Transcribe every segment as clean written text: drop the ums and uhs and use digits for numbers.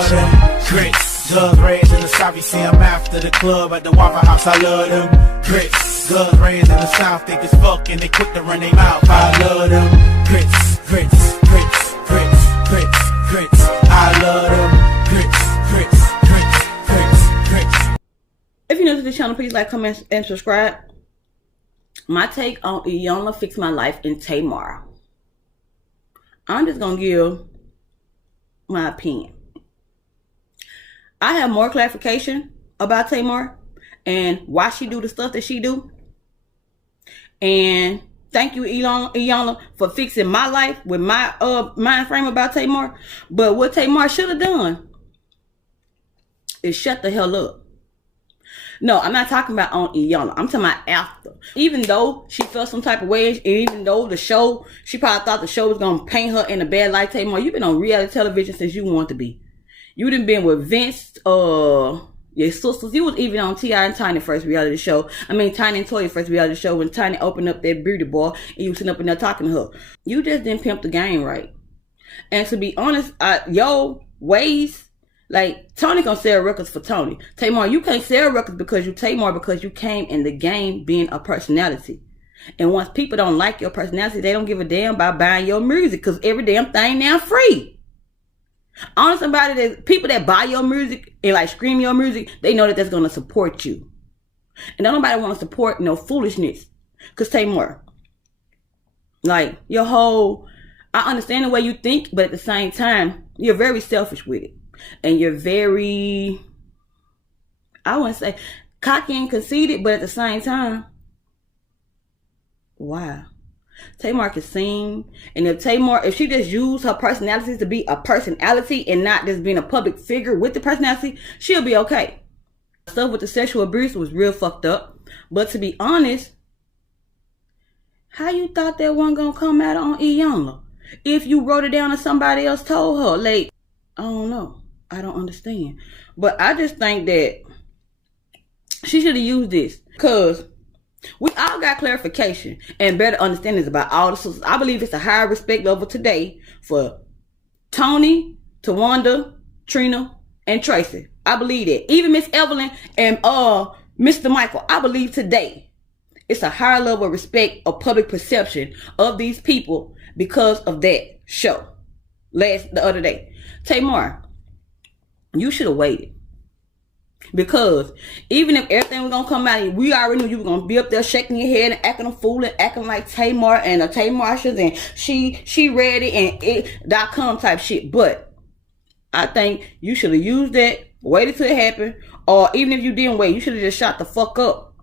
love them grits. Guns raised in the South, you see them after the club at the Waffle House. I love them grits. Guns raised in the South, thick as fuck and they quick to run their mouth. I love them grits, grits, grits, grits, grits, grits. I love them grits, grits, grits, grits, grits. If you're new to the channel, please like, comment, and subscribe. My take on Iyanla Fix My Life and Tamar. I'm just gonna give my opinion. I have more clarification about Tamar and why she do the stuff that she do. And thank you, Iyanla, for fixing my life with my mind frame about Tamar. But what Tamar should have done is shut the hell up. No, I'm not talking about on Iyanla. I'm talking about after. Even though she felt some type of way, and even though the show, she probably thought the show was going to paint her in a bad light. Tamar, you've been on reality television since you wanted to be. You done been with Vince, your sisters. You was even on T.I. and Tiny first reality show. I mean, Tiny and Toya first reality show when Tiny opened up that beauty bar and you was sitting up in there talking to her. You just didn't pimp the game right. And to be honest, your ways, like, Tony gonna sell records for Tony. Tamar, you can't sell records because you Tamar, because you came in the game being a personality. And once people don't like your personality, they don't give a damn about buying your music, because every damn thing now free. Honest about it, is people that buy your music and like scream your music, they know that that's gonna support you. And don't nobody want to support no foolishness. Because Tamar, like, your whole, I understand the way you think, but at the same time, you're very selfish with it. And you're very, I wouldn't say cocky and conceited, but at the same time, wow. Tamar can sing. And if she just used her personality to be a personality and not just being a public figure with the personality, she'll be okay. Stuff with the sexual abuse was real fucked up. But to be honest, how you thought that one gonna come out on Iyanla? If you wrote it down and somebody else told her, like, I don't know. I don't understand. But I just think that she should have used this. Because we all got clarification and better understandings about all the sisters. I believe it's a higher respect level today for Tony, Tawanda, Trina, and Tracy. I believe that. Even Miss Evelyn and Mr. Michael, I believe today it's a higher level of respect of public perception of these people because of that show the other day. Tamar, you should have waited. Because even if everything was going to come out, we already knew you were going to be up there shaking your head and acting a fool and acting like Tamar and a Tamarshas and she read it and it.com type shit. But I think you should have used that, waited till it happened, or even if you didn't wait, you should have just shot the fuck up.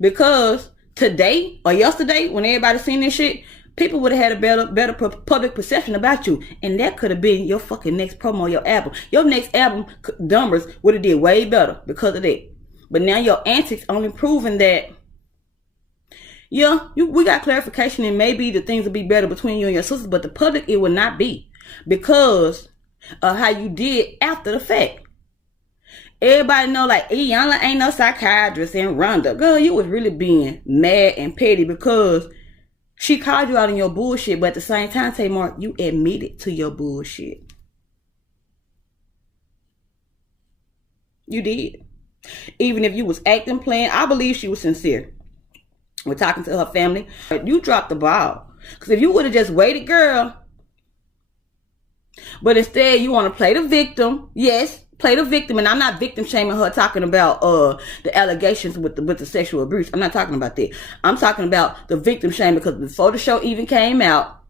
Because today or yesterday, when everybody seen this shit, people would have had a better public perception about you. And that could have been your fucking next promo, your album. Your next album numbers would have did way better because of that. But now your antics only proving that, yeah, we got clarification and maybe the things will be better between you and your sisters. But the public, it will not be. Because of how you did after the fact. Everybody know, like, Iyanla ain't no psychiatrist and Rhonda. Girl, you was really being mad and petty because she called you out on your bullshit, but at the same time, Tamar, you admitted to your bullshit. You did. Even if you was acting, playing, I believe she was sincere. We're talking to her family. But you dropped the ball. Because if you would have just waited, girl. But instead, you want to play the victim. Yes, play the victim. And I'm not victim shaming her talking about the allegations with the sexual abuse. I'm not talking about that. I'm talking about the victim shame because before the show even came out,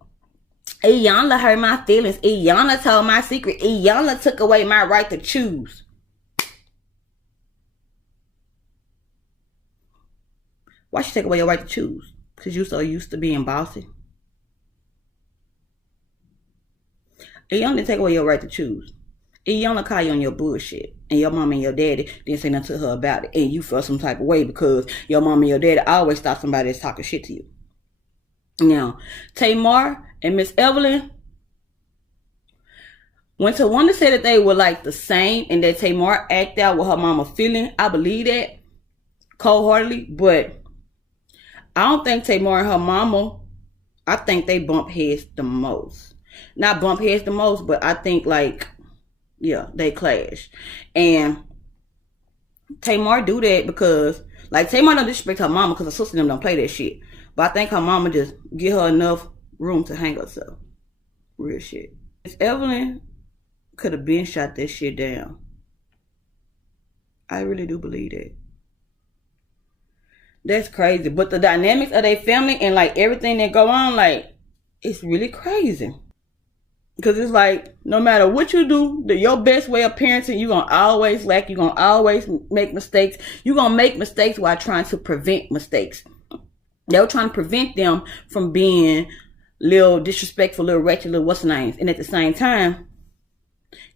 Iyanla hurt my feelings. Iyanla told my secret. Iyanla took away my right to choose. Why she take away your right to choose? Because you so used to being bossy. Iyanla didn't take away your right to choose. Iyanla call you on your bullshit. And your mom and your daddy didn't say nothing to her about it. And you felt some type of way because your mom and your daddy always thought somebody that's talking shit to you. Now, Tamar and Miss Evelyn, when Tawanda said that they were like the same and that Tamar act out with her mama feeling, I believe that cold-heartedly. But I don't think Tamar and her mama, I think they bump heads the most. Not bump heads the most, but I think like, yeah, they clash. And Tamar do that because like Tamar don't disrespect her mama because her sister and them don't play that shit. But I think her mama just give her enough room to hang herself. Real shit. Miss Evelyn could have been shot that shit down. I really do believe that. That's crazy. But the dynamics of their family and like everything that go on, like, it's really crazy. Because it's like, no matter what you do, your best way of parenting, you're going to always lack. You're going to always make mistakes. You're going to make mistakes while trying to prevent mistakes. They're trying to prevent them from being little disrespectful, little wretched, little what's names. And at the same time,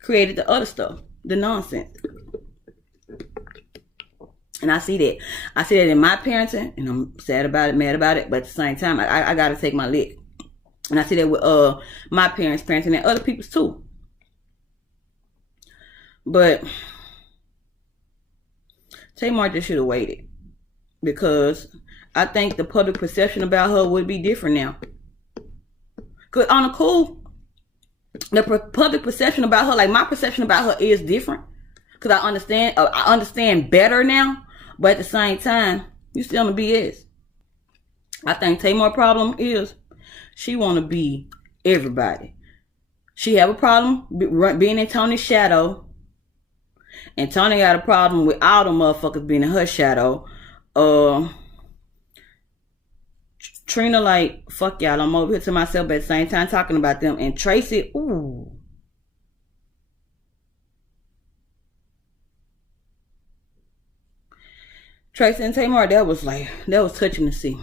created the other stuff, the nonsense. And I see that. I see that in my parenting, and I'm sad about it, mad about it, but at the same time, I got to take my lick. And I see that with my parents' parenting and other people's too. But Tamar just should have waited. Because I think the public perception about her would be different now. Because on the cool, the public perception about her, like my perception about her is different. Because I understand better now. But at the same time, you still on the BS. I think Tamar's problem is she want to be everybody. She have a problem being in Tony's shadow. And Tony got a problem with all the motherfuckers being in her shadow. Trina like, fuck y'all, I'm over here to myself, but at the same time talking about them. And Tracy, ooh. Tracy and Tamar, that was touching to see.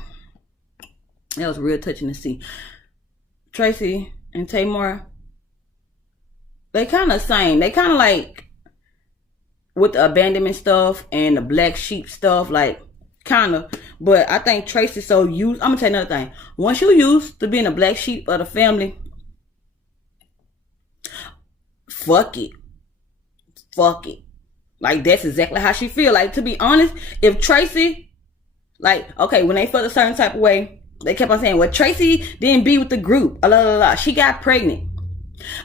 That was real touching to see. Tracy and Tamar, they kind of same. They kind of like with the abandonment stuff and the black sheep stuff, like kind of. But I think Tracy's so used. I'm gonna tell you another thing. Once you used to being a black sheep of the family, fuck it. Like that's exactly how she feel. Like to be honest, if Tracy, like okay, when they felt a certain type of way, they kept on saying, well, Tracy didn't be with the group. She got pregnant.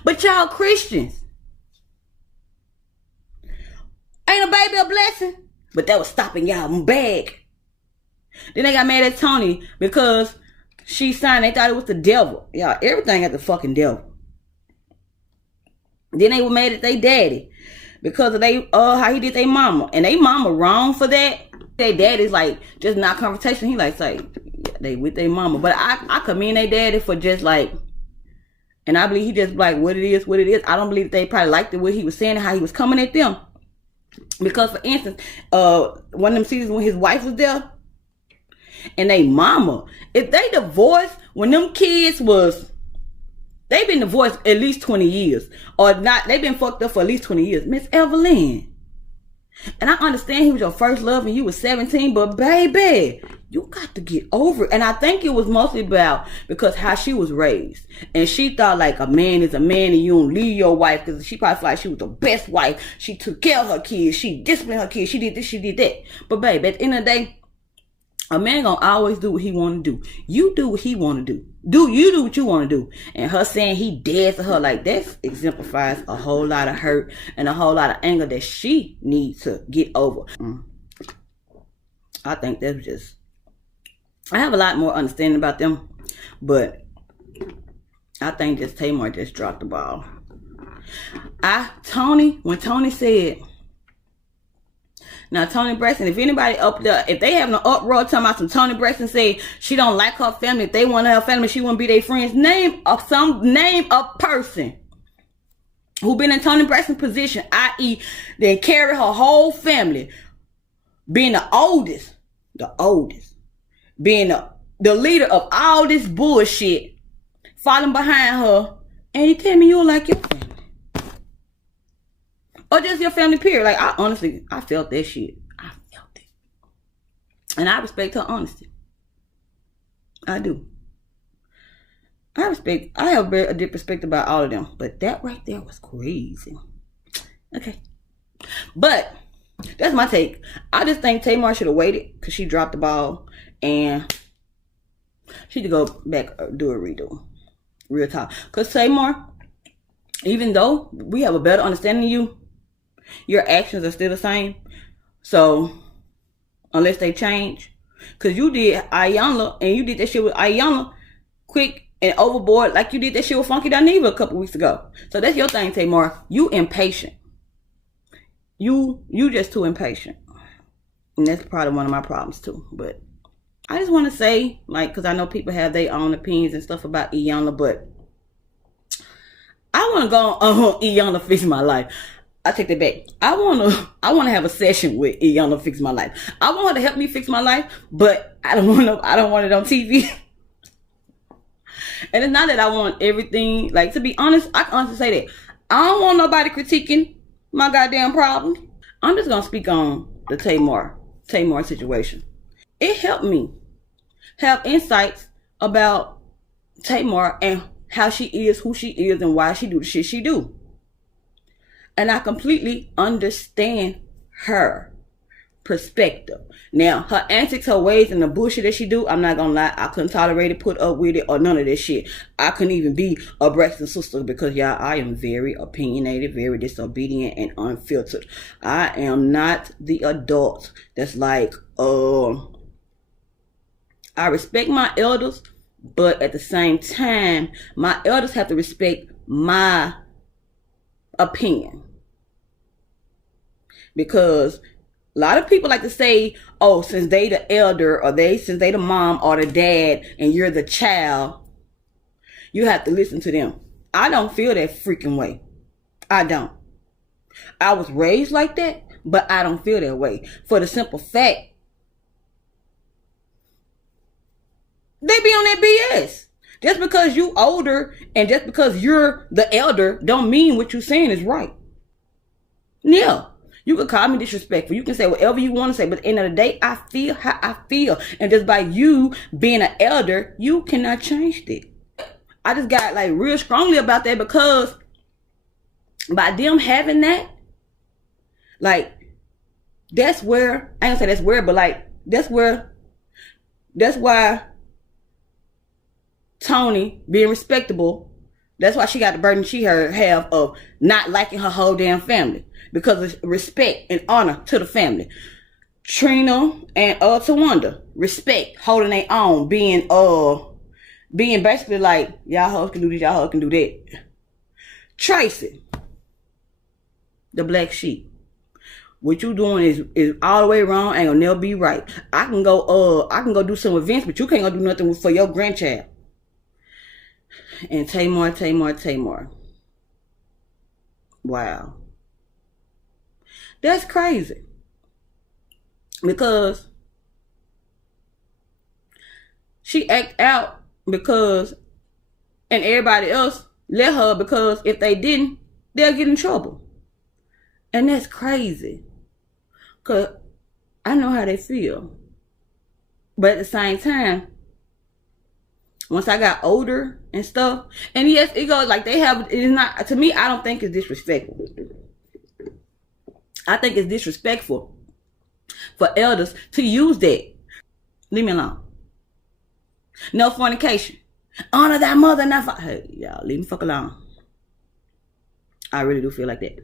But y'all Christians. Ain't a baby a blessing? But that was stopping y'all bag. Then they got mad at Tony because she signed. They thought it was the devil. Y'all, everything at the fucking devil. Then they were mad at their daddy because of how he did their mama. And they mama wrong for that. Their daddy's like, just not confrontation. He like, say, they with their mama. But I commend their daddy for just like, and I believe he just like, what it is. I don't believe that they probably liked the way he was saying it, how he was coming at them. Because for instance, one of them seasons when his wife was there, and they mama, if they divorced when them kids was, they've been divorced at least 20 years. Or not, they've been fucked up for at least 20 years. Miss Evelyn. And I understand he was your first love and you was 17, but baby, you got to get over it. And I think it was mostly about because how she was raised. And she thought like a man is a man and you don't leave your wife because she probably felt like she was the best wife. She took care of her kids. She disciplined her kids. She did this, she did that. But baby, at the end of the day, a man gonna always do what he want to do. You do what he want to do. You do what you want to do. And her saying he dead to her, like that exemplifies a whole lot of hurt and a whole lot of anger that she needs to get over. I think that's just, I have a lot more understanding about them, but I think just Tamar just dropped the ball. When Tony said, now Toni Braxton, if anybody up there, if they having an uproar talking about some Toni Braxton say she don't like her family, if they want her family, she wouldn't be their friends. Name a person who been in Toni Braxton's position, i.e. they carry her whole family, being the oldest, being the leader of all this bullshit, falling behind her, and you tell me you don't like your family. Or just your family period. Like, I felt that shit. I felt it. And I respect her honesty. I do. I have a deep respect about all of them. But that right there was crazy. Okay. But, that's my take. I just think Tamar should have waited. Because she dropped the ball. And she should go back do a redo. Real talk. Because Tamar, even though we have a better understanding of you, your actions are still the same. So, unless they change. Because you did Ayanna, and you did that shit with Ayanna quick and overboard, like you did that shit with Funky Dineva a couple weeks ago. So that's your thing, Tamar. You impatient. You just too impatient. And that's probably one of my problems too. But I just want to say, like, because I know people have their own opinions and stuff about Iyanla, but I want to go on Iyanla Fix My Life. I take that back. I want to have a session with Iyanla Fix My Life. I want her to help me fix my life, but I don't want it on TV. And it's not that I want everything, like, to be honest, I can honestly say that I don't want nobody critiquing my goddamn problems. I'm just going to speak on the Tamar situation. It helped me have insights about Tamar and how she is, who she is, and why she do the shit she do. And I completely understand her perspective. Now, her antics, her ways, and the bullshit that she do, I'm not gonna lie, I couldn't tolerate it, put up with it, or none of this shit. I couldn't even be a Braxton sister because, y'all, I am very opinionated, very disobedient, and unfiltered. I am not the adult that's like, I respect my elders, but at the same time, my elders have to respect my opinion. Because a lot of people like to say, oh, since they the elder, or since they the mom or the dad, and you're the child, you have to listen to them. I don't feel that freaking way. I don't. I was raised like that, but I don't feel that way. For the simple fact, they be on that BS. Just because you older and just because you're the elder don't mean what you're saying is right. Yeah. You can call me disrespectful. You can say whatever you want to say. But at the end of the day, I feel how I feel. And just by you being an elder, you cannot change that. I just got like real strongly about that because by them having that, like, that's where, I ain't gonna say that's where, but like, that's why Tony being respectable, that's why she got the burden she have of not liking her whole damn family. Because of respect and honor to the family. Trina and Tawanda, respect, holding their own, being basically like, y'all hoes can do this, y'all hoes can do that. Tracy, the black sheep. What you doing is all the way wrong, ain't gonna never be right. I can go do some events, but you can't go do nothing for your grandchild. And Tamar. Wow. That's crazy. Because she act out because, and everybody else let her because if they didn't, they'll get in trouble. And that's crazy. Because I know how they feel. But at the same time, once I got older and stuff, and yes, it goes like they have, it's not, to me, I don't think it's disrespectful. I think it's disrespectful for elders to use that. Leave me alone. No fornication. Honor thy mother, not father. Hey, y'all, leave me fuck alone. I really do feel like that.